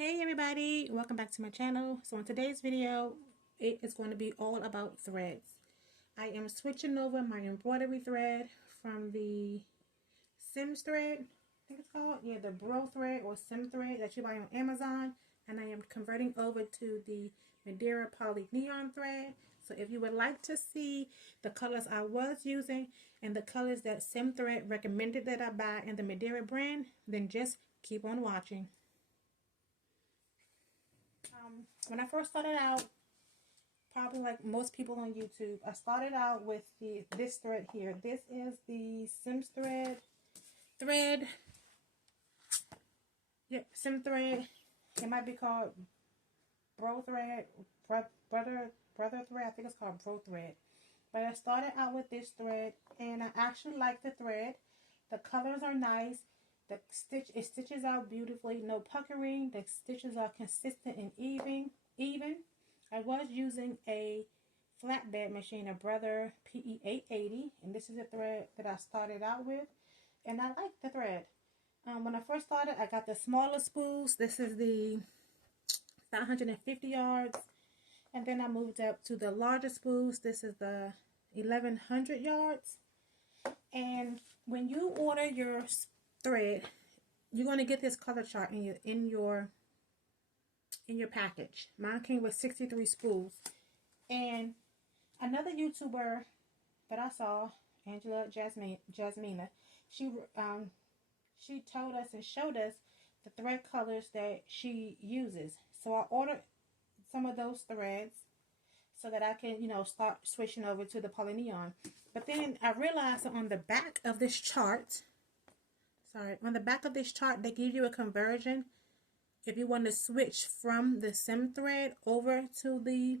Hey everybody, welcome back to my channel. So in today's video, it is going to be all about threads. I am switching over my embroidery thread from the SimThread, I think it's called, yeah, the Bro thread or SimThread that you buy on Amazon, and I am converting over to the Madeira polyneon thread. So if you would like to see the colors I was using and the colors that SimThread recommended that I buy in the Madeira brand, then just keep on watching. When I first started out, probably like most people on YouTube, I started out with this thread here. This is the SimThread thread. Yep, SimThread. It might be called Bro thread, brother thread. I think it's called Bro thread. But I started out with this thread, and I actually like the thread. The colors are nice. It stitches out beautifully, no puckering. The stitches are consistent and even. I was using a flatbed machine, a Brother PE880, and this is a thread that I started out with, and I like the thread. When I first started, I got the smaller spools. This is the 950 yards, and then I moved up to the larger spools. This is the 1100 yards. And when you order your thread, you're going to get this color chart in your package. Mine came with 63 spools. And another YouTuber that I saw, Angela Jasmina, she told us and showed us the thread colors that she uses. So I ordered some of those threads so that I can, start switching over to the polyneon. But then I realized that on the back of this chart, they give you a conversion if you want to switch from the SimThread over to the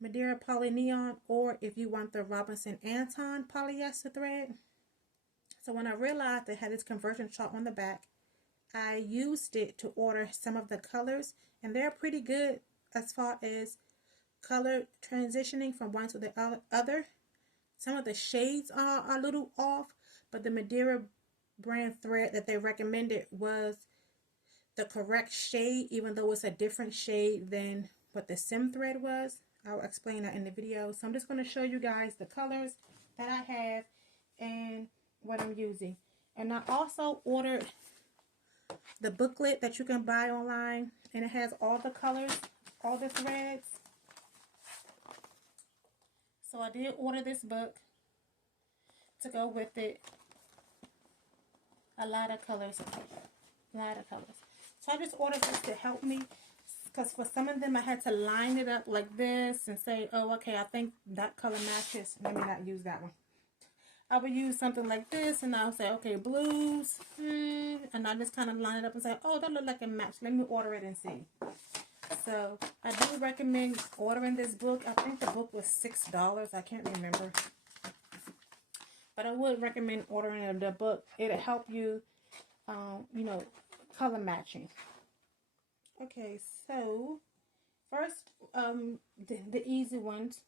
Madeira polyneon, or if you want the Robinson Anton polyester thread. So when I realized they had this conversion chart on the back, I used it to order some of the colors, and they're pretty good as far as color transitioning from one to the other. Some of the shades are a little off, but the Madeira brand thread that they recommended was the correct shade, even though it's a different shade than what the SimThread was. I'll explain that in the video. So I'm just going to show you guys the colors that I have and what I'm using. And I also ordered the booklet that you can buy online, and it has all the colors, all the threads. So I did order this book to go with it. A lot of colors. So I just ordered this to help me, because for some of them I had to line it up like this and say, oh, okay, I think that color matches. Let me not use that one. I would use something like this, and I'll say, okay, blues, and I just kind of line it up and say, oh, that look like a match. Let me order it and see. So I do recommend ordering this book. I think the book was $6. I can't remember. But I would recommend ordering the book. It'll help you, color matching. Okay, so first, the easy ones,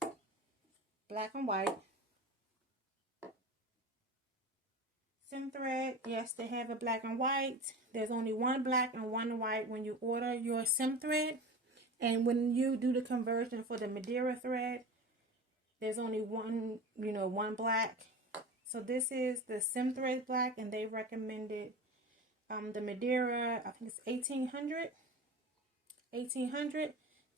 black and white. SimThread, yes, they have a black and white. There's only one black and one white when you order your SimThread. And when you do the conversion for the Madeira thread, there's only one, one black. So this is the SimThread black, and they recommended the Madeira, I think it's 1800.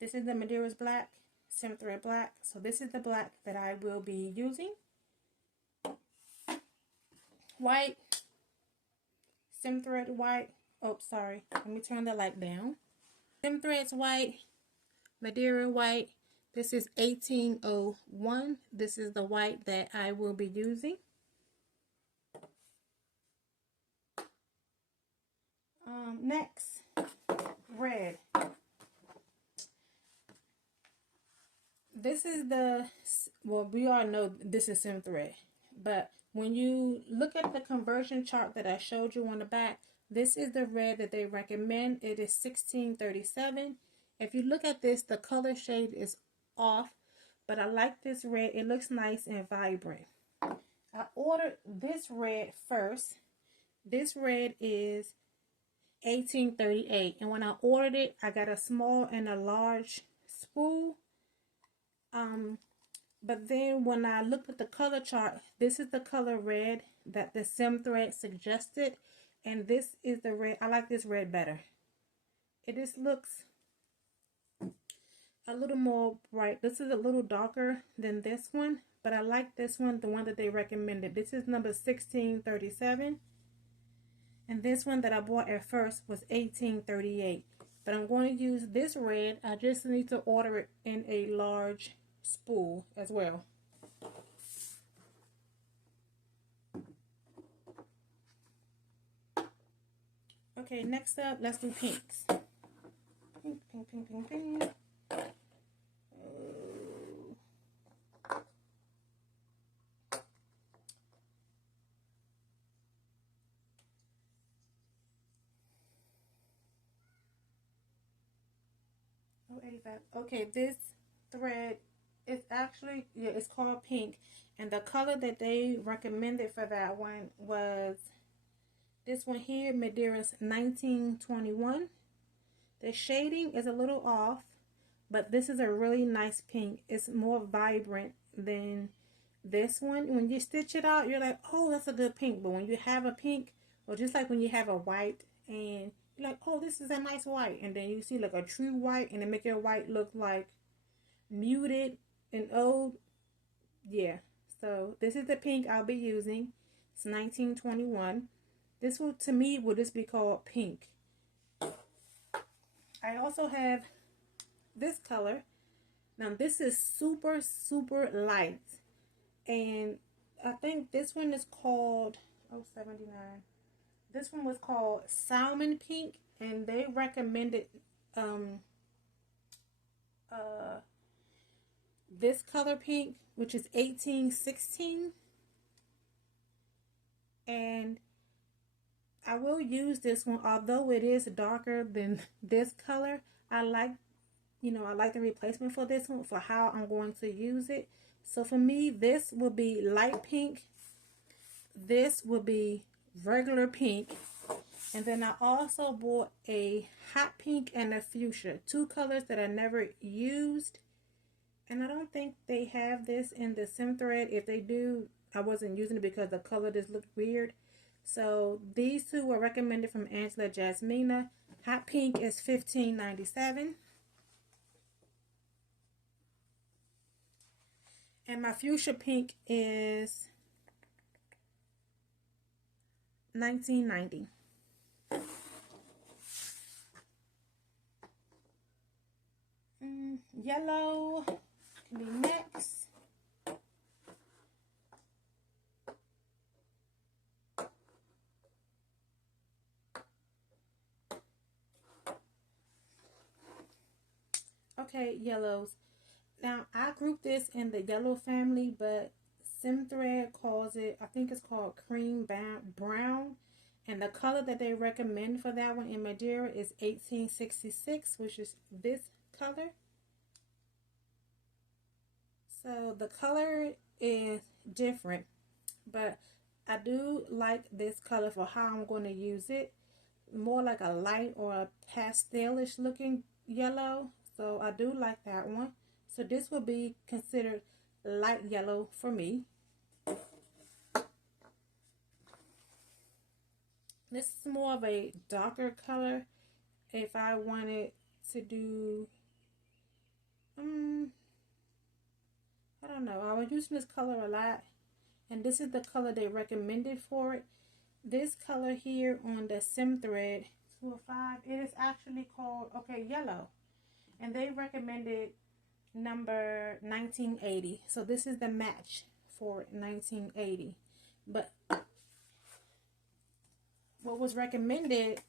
This is the Madeira's black, SimThread black. So this is the black that I will be using. White, SimThread white. Oh, sorry. Let me turn the light down. SimThread's white, Madeira white. This is 1801. This is the white that I will be using. Next, red. This is we all know this is SimThread, but when you look at the conversion chart that I showed you on the back, this is the red that they recommend. It is 1637. If you look at this, the color shade is off, but I like this red. It looks nice and vibrant. I ordered this red first. This red is 1838. And when I ordered it, I got a small and a large spool. But then when I looked at the color chart, this is the color red that the SimThread suggested. And this is the red. I like this red better. It just looks a little more bright. This is a little darker than this one, but I like this one, the one that they recommended. This is number 1637. And this one that I bought at first was 1838. But I'm going to use this red. I just need to order it in a large spool as well. Okay, next up, let's do pinks. Pink, pink, pink, pink, pink. Oh, 85. Okay, this thread is actually, yeah, it's called pink. And the color that they recommended for that one was this one here, Madeira's 1921. The shading is a little off, but this is a really nice pink. It's more vibrant than this one. When you stitch it out, you're like, oh, that's a good pink. But when you have a pink, or just like when you have a white and you're like, oh, this is a nice white. And then you see like a true white and it make your white look like muted and old. Yeah. So this is the pink I'll be using. It's 1921. This will, to me, will just be called pink. I also have this color. Now this is super, super light. And I think this one is called, oh, 79. This one was called Salmon Pink. And they recommended this color pink, which is 1816. And I will use this one, although it is darker than this color. I like the replacement for this one, for how I'm going to use it. So for me, this will be light pink. This will be regular pink. And then I also bought a hot pink and a fuchsia. Two colors that I never used. And I don't think they have this in the SimThread. If they do, I wasn't using it because the color just looked weird. So these two were recommended from Angela Jasmina. Hot pink is $15.97. And my fuchsia pink is $19.90. Yellow can be next. Okay, yellows. Now, I group this in the yellow family, but SimThread calls it, I think it's called cream brown. And the color that they recommend for that one in Madeira is 1866, which is this color. So the color is different, but I do like this color for how I'm going to use it. More like a light or a pastelish looking yellow. So I do like that one. So this will be considered light yellow for me. This is more of a darker color. If I wanted to do, I don't know. I was using this color a lot. And this is the color they recommended for it. This color here on the SimThread 205, it is actually called, okay, yellow. And they recommended number 1980. So this is the match for 1980. But what was recommended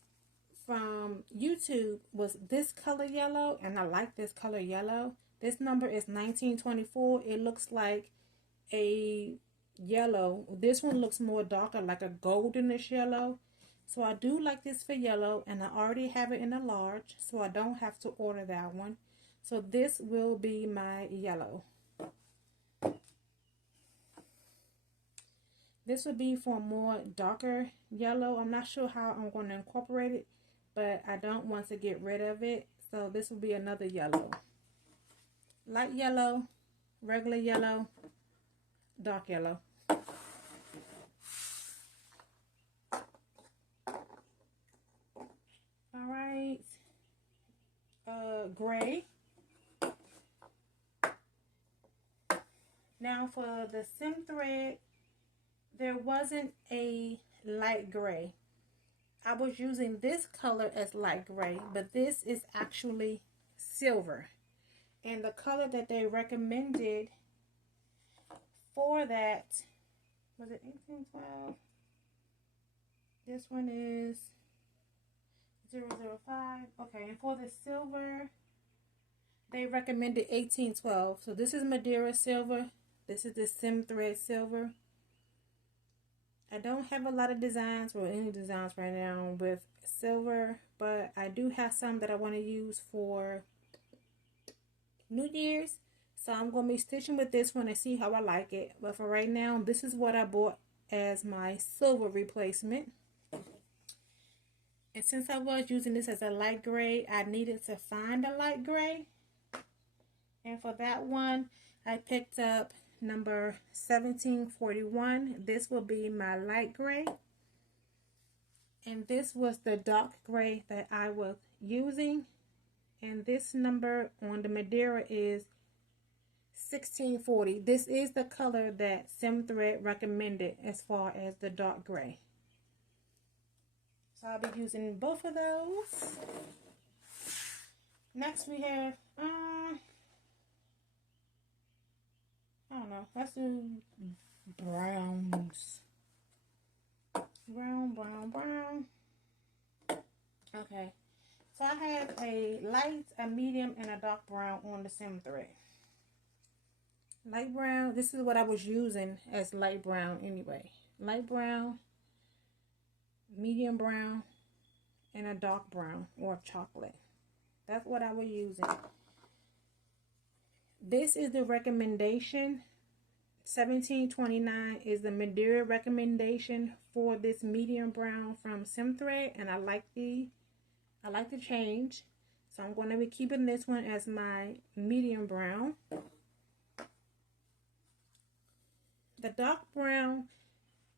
from YouTube was this color yellow, and I like this color yellow. This number is 1924. It looks like a yellow. This one looks more darker, like a goldenish yellow. So I do like this for yellow, and I already have it in a large, so I don't have to order that one. So this will be my yellow. This would be for more darker yellow. I'm not sure how I'm going to incorporate it, but I don't want to get rid of it. So this will be another yellow. Light yellow, regular yellow, dark yellow. All right. Gray. Now for the SimThread, there wasn't a light gray. I was using this color as light gray, but this is actually silver. And the color that they recommended for that, was it 1812? This one is 005. Okay, and for the silver, they recommended 1812. So this is Madeira silver. This is the SimThread silver. I don't have a lot of designs or any designs right now with silver, but I do have some that I want to use for New Year's. So I'm going to be stitching with this one and see how I like it. But for right now, this is what I bought as my silver replacement. And since I was using this as a light gray, I needed to find a light gray. And for that one, I picked up number 1741. This will be my light gray. And this was the dark gray that I was using. And this number on the Madeira is 1640. This is the color that SimThread recommended as far as the dark gray. So I'll be using both of those. Next we have, I don't know, let's do browns. Brown. Okay. So I have a light, a medium, and a dark brown on the SimThread. Light brown, this is what I was using as light brown anyway. Light brown, medium brown, and a dark brown or chocolate. That's what I was using. This is the recommendation. 1729 is the Madeira recommendation for this medium brown from SimThread, and I like the change. So I'm going to be keeping this one as my medium brown. The dark brown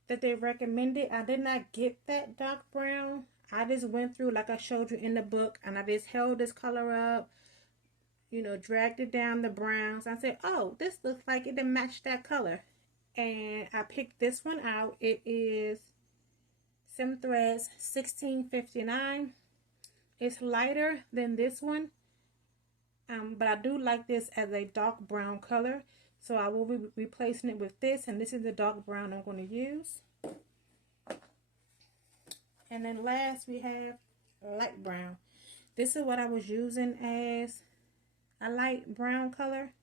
that they recommended, I did not get that dark brown. I just went through like I showed you in the book, and I just held this color up, you know, dragged it down the browns. I said, oh, this looks like it didn't match that color. And I picked this one out. It is SimThread's 1659. It's lighter than this one, but I do like this as a dark brown color. So I will be replacing it with this, and this is the dark brown I'm going to use. And then last we have light brown. This is what I was using as a light brown color.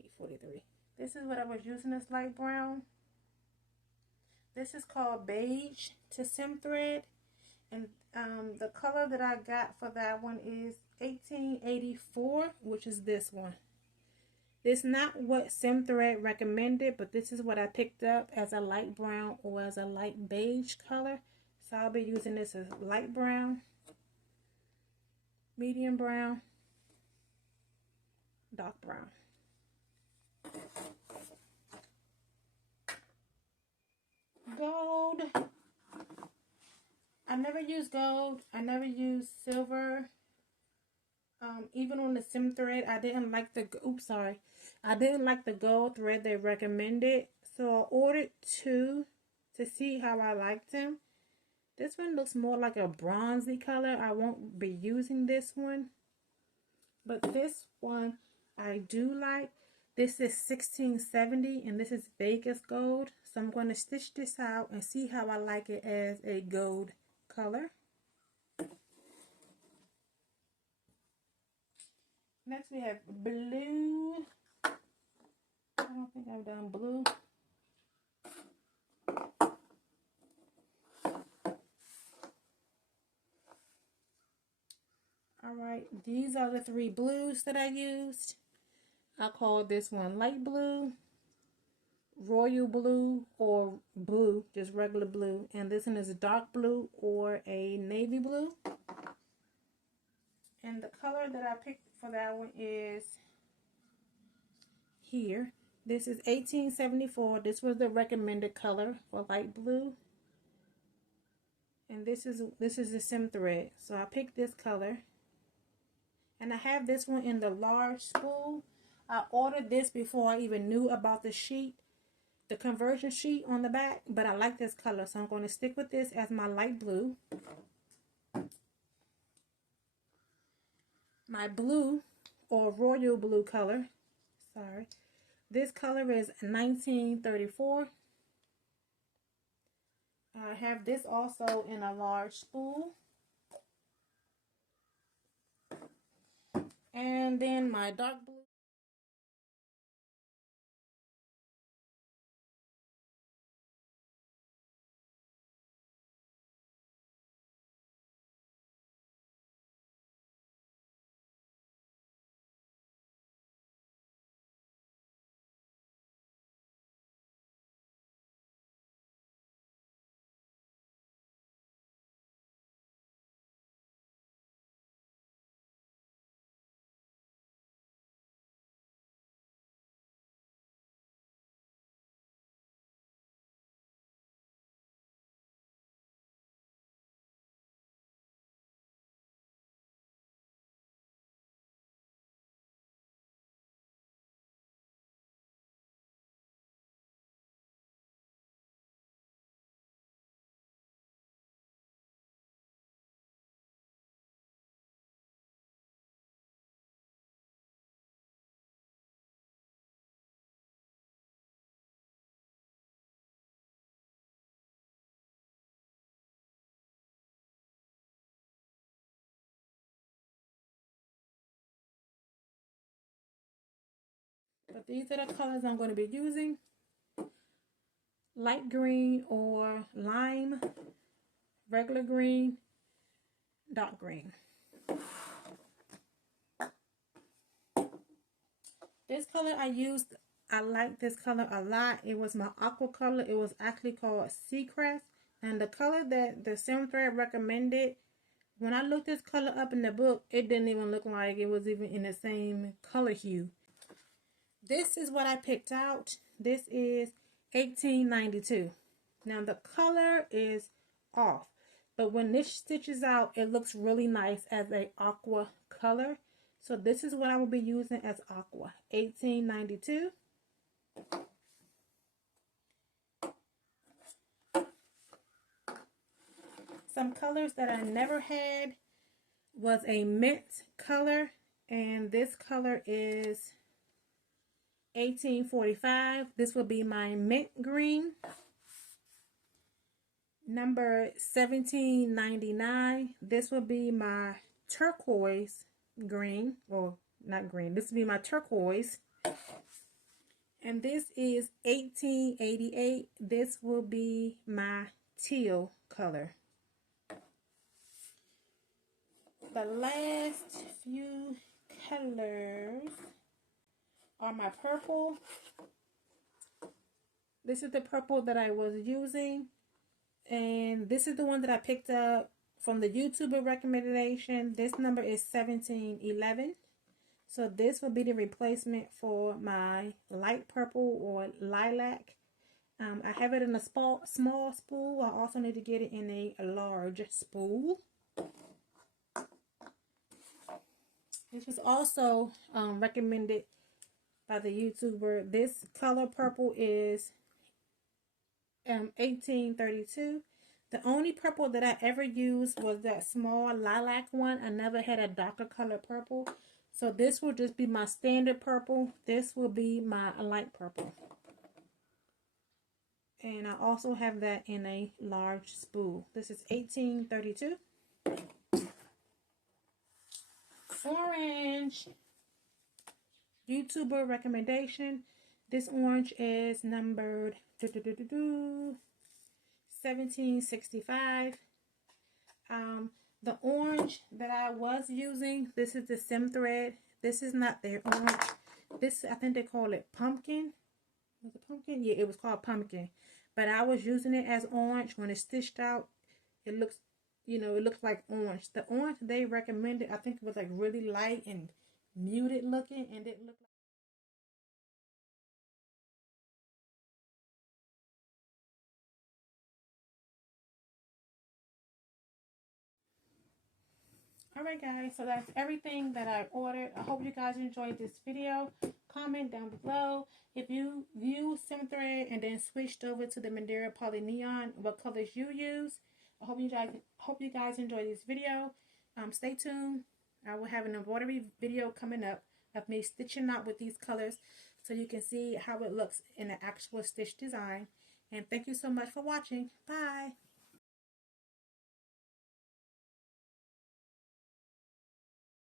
843. This is what I was using as light brown. This is called beige to SimThread. And the color that I got for that one is 1884, which is this one. This is not what SimThread recommended, but this is what I picked up as a light brown or as a light beige color. So I'll be using this as light brown, medium brown, dark brown. Gold. I never use gold. I never use silver. Even on the SimThread, I didn't like the, I didn't like the gold thread they recommended. So I ordered two to see how I liked them. This one looks more like a bronzy color. I won't be using this one. But this one I do like. This is 1670 and this is Vegas gold. So I'm going to stitch this out and see how I like it as a gold color. Next we have blue. I don't think I've done blue. Alright, these are the three blues that I used. I call this one light blue, royal blue or blue, just regular blue, and this one is a dark blue or a navy blue. And the color that I picked for that one is here. This is 1874. This was the recommended color for light blue. And this is the SimThread. So I picked this color. And I have this one in the large spool. I ordered this before I even knew about the sheet, the conversion sheet on the back, but I like this color, so I'm going to stick with this as my light blue. My blue or royal blue color, sorry, this color is 1934. I have this also in a large spool. And then my dark blue. But these are the colors I'm going to be using. Light green or lime, regular green, dark green. This color I used, I like this color a lot. It was my aqua color. It was actually called Seacrest. And the color that the SimThread recommended, when I looked this color up in the book, it didn't even look like it was even in the same color hue. This is what I picked out. This is 1892. Now the color is off, but when this stitches out, it looks really nice as a aqua color. So this is what I will be using as aqua, 1892. Some colors that I never had was a mint color, and this color is 1845. This will be my mint green. Number 1799. This will be my turquoise green, or not green. This will be my turquoise. And this is 1888. This will be my teal color. The last few colors are my purple. This is the purple that I was using, and this is the one that I picked up from the YouTuber recommendation. This number is 1711. So this will be the replacement for my light purple or lilac. I have it in a small spool. I also need to get it in a large spool. This was also recommended by the YouTuber. This color purple is 1832. The only purple that I ever used was that small lilac one. I never had a darker color purple. So this will just be my standard purple. This will be my light purple. And I also have that in a large spool. This is 1832. Orange. YouTuber recommendation. This orange is numbered 1765. The orange that I was using, this is the SimThread. This is not their orange. This, I think they call it pumpkin. Was it pumpkin? Yeah, it was called pumpkin. But I was using it as orange. When it's stitched out, it looks, it looks like orange. The orange they recommended, I think it was like really light and muted looking, and it looked like. Alright guys, so that's everything that I ordered. I hope you guys enjoyed this video. Comment down below if you use SimThread and then switched over to the Madeira polyneon, what colors you use. I hope you guys enjoy this video. Stay tuned. I will have an embroidery video coming up of me stitching out with these colors so you can see how it looks in the actual stitch design. And thank you so much for watching. Bye.